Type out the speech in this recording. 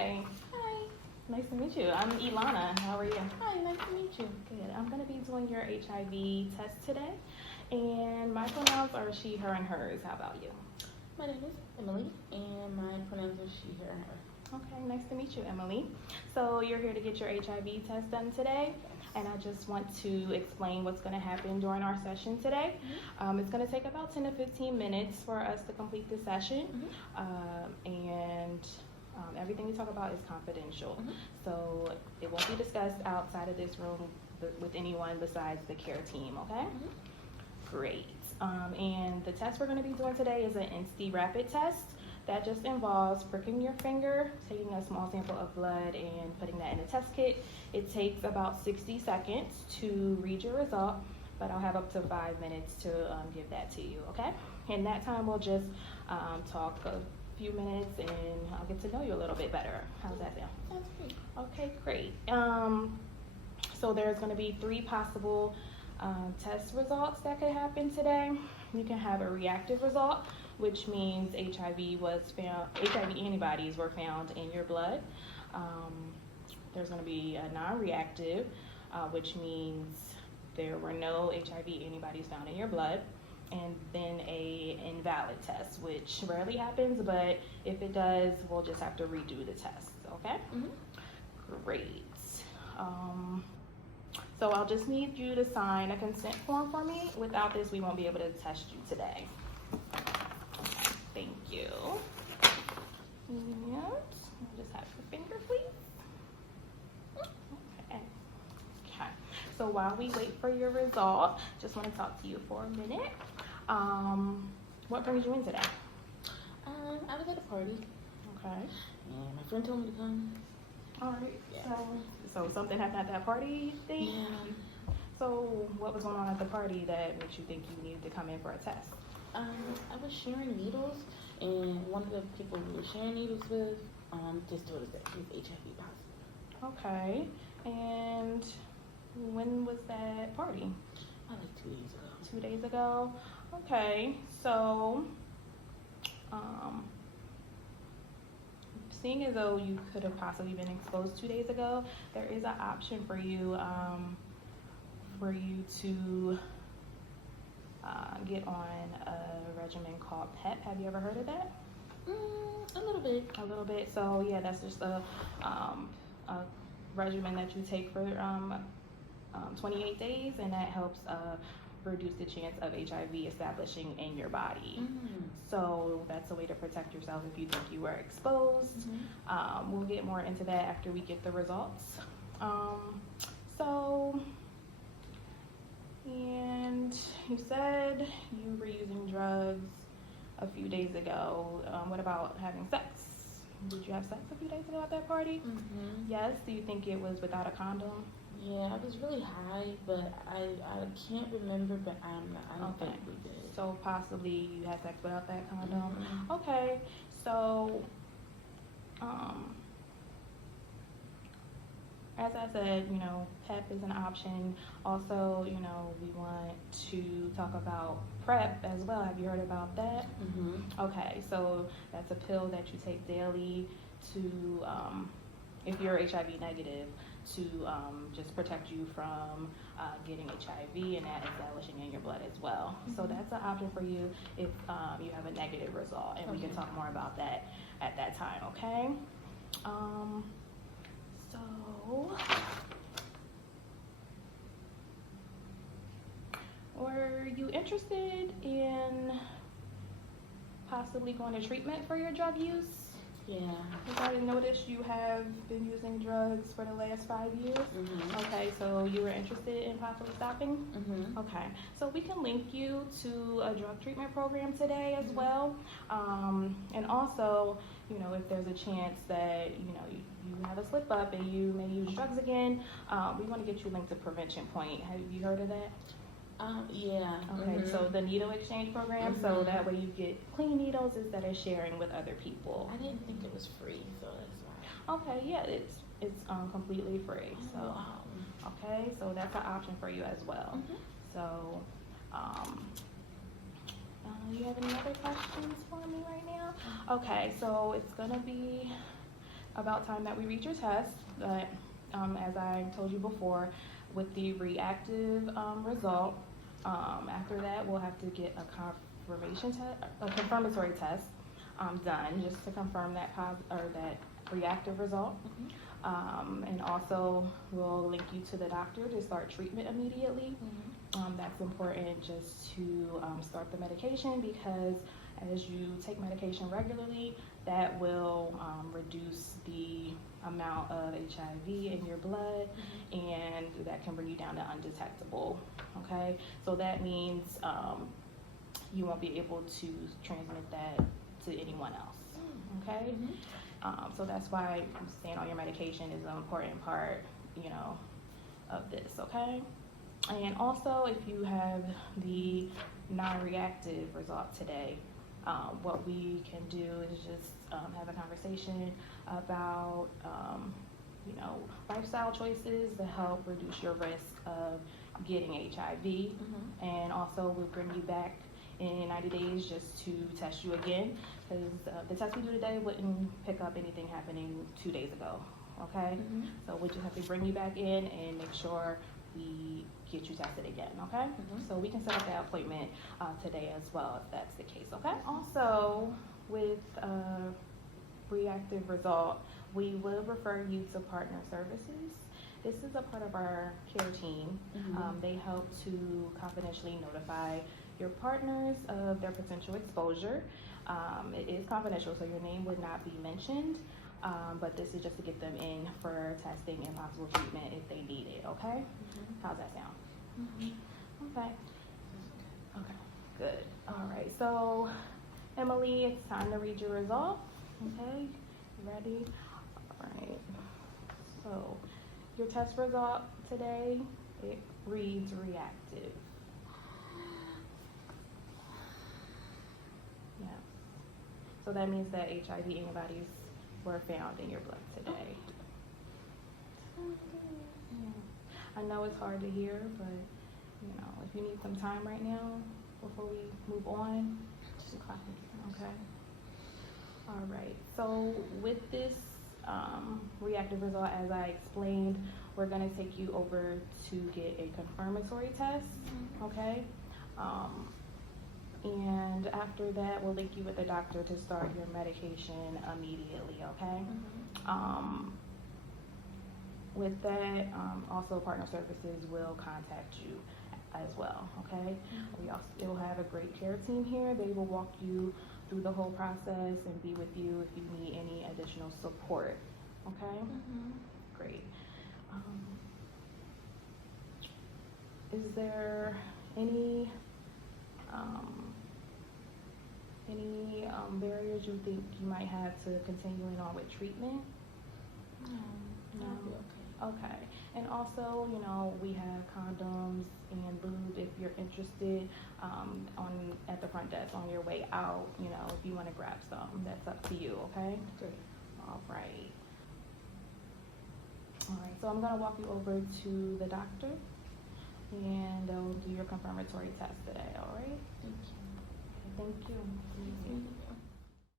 Hi. Hi. Nice to meet you. I'm Ilana. How are you? Hi, nice to meet you. Good. I'm going to be doing your HIV test today. And my pronouns are she, her, and hers. How about you? My name is Emily, and my pronouns are she, her, and her. Okay, nice to meet you, Emily. So you're here to get your HIV test done today. And I just want to explain what's going to happen during our session today. It's going to take about 10 to 15 minutes for us to complete the session. Everything we talk about is confidential. So it won't be discussed outside of this room with anyone besides the care team, okay? Great. And the test we're going to be doing today is an NC rapid test. That just involves pricking your finger, taking a small sample of blood, and putting that in a test kit. It takes about 60 seconds to read your result, but I'll have up to 5 minutes to give that to you, okay? In that time, we'll just talk a few minutes, and I'll get to know you a little bit better. How's that sound? Sounds great. Okay, great. So there's going to be 3 possible test results that could happen today. You can have a reactive result, which means HIV antibodies were found in your blood. There's going to be a non-reactive, which means there were no HIV antibodies found in your blood. And then a invalid test, which rarely happens, but if it does, we'll just have to redo the test, okay? Great. So I'll just need you to sign a consent form for me. Without this, we won't be able to test you today. Thank you. And I'll just have your finger, please. Okay. So while we wait for your result, just want to talk to you for a minute. What brings you in today? I was at a party. Okay. And my friend told me to come. All right. Yeah. So something happened at that party, you think? Yeah. So what was going on at the party that makes you think you needed to come in for a test? I was sharing needles, and one of the people we were sharing needles with just told us that he was HIV positive. Okay. And when was that party? About like 2 days ago. 2 days ago? Okay. So, seeing as though you could have possibly been exposed 2 days ago, there is an option for you to get on a regimen called PEP. Have you ever heard of that? A little bit. A little bit. So yeah, that's just a regimen that you take for 28 days, and that helps reduce the chance of HIV establishing in your body. So that's a way to protect yourself if you think you were exposed. We'll get more into that after we get the results. And you said you were using drugs a few days ago. What about having sex? Did you have sex a few days ago at that party? Yes. Do you think it was without a condom? Yeah, I was really high, but I can't remember, but I don't think we did. So possibly you had sex without that condom? Okay, so as I said, PEP is an option. Also, we want to talk about PrEP as well. Have you heard about that? Okay, so that's a pill that you take daily to, if you're HIV negative, to just protect you from getting HIV and that establishing in your blood as well. So that's an option for you if you have a negative result, and we can talk more about that at that time, okay? So, were you interested in possibly going to treatment for your drug use? Yeah. Because I noticed you have been using drugs for the last 5 years. Okay, so you were interested in possibly stopping? Okay, so we can link you to a drug treatment program today as well. And also, if there's a chance that, you have a slip up and you may use drugs again, we want to get you linked to Prevention Point. Have you heard of that? Yeah. Okay, so the needle exchange program, so that way you get clean needles instead of sharing with other people. I didn't think it was free, so that's why. Okay, yeah, it's completely free. So okay, so that's an option for you as well. So you have any other questions for me right now? Okay, so it's gonna be about time that we read your test. But as I told you before, with the reactive result, after that we'll have to get a confirmatory test done just to confirm that that reactive result. And also we'll link you to the doctor to start treatment immediately. That's important just to start the medication, because as you take medication regularly, that will reduce the amount of HIV in your blood, and that can bring you down to undetectable. Okay, so that means you won't be able to transmit that to anyone else. Okay, so that's why staying on your medication is an important part, of this. Okay, and also if you have the non-reactive result today, what we can do is just have a conversation about lifestyle choices to help reduce your risk of getting HIV. And also we'll bring you back in 90 days just to test you again, because the test we do today wouldn't pick up anything happening 2 days ago. Okay, so we just have to bring you back in and make sure we get you tested again. Okay, so we can set up that appointment today as well if that's the case. Okay, also with reactive result, we will refer you to partner services. This is a part of our care team. They help to confidentially notify your partners of their potential exposure. It is confidential, so your name would not be mentioned, but this is just to get them in for testing and possible treatment if they need it. Okay, how's that sound? Okay, good. All right, so Emily, it's time to read your result. Okay, ready? All right, so your test result today, it reads reactive. Yeah, so that means that HIV antibodies were found in your blood today. I know it's hard to hear, but if you need some time right now before we move on, okay. All right, so with this reactive result, as I explained, we're going to take you over to get a confirmatory test. Okay, and after that we'll link you with the doctor to start your medication immediately. Okay, with that, also partner services will contact you as well. Okay, we also still have a great care team here. They will walk you through the whole process and be with you if you need any additional support. Okay, great. Is there any barriers you think you might have to continuing on with treatment? No. Okay. And also, we have condoms and lube if you're interested, at the front desk on your way out. If you want to grab some, that's up to you. Okay. Great. All right. So I'm gonna walk you over to the doctor, and they'll do your confirmatory test today. All right. Thank you. Thank you.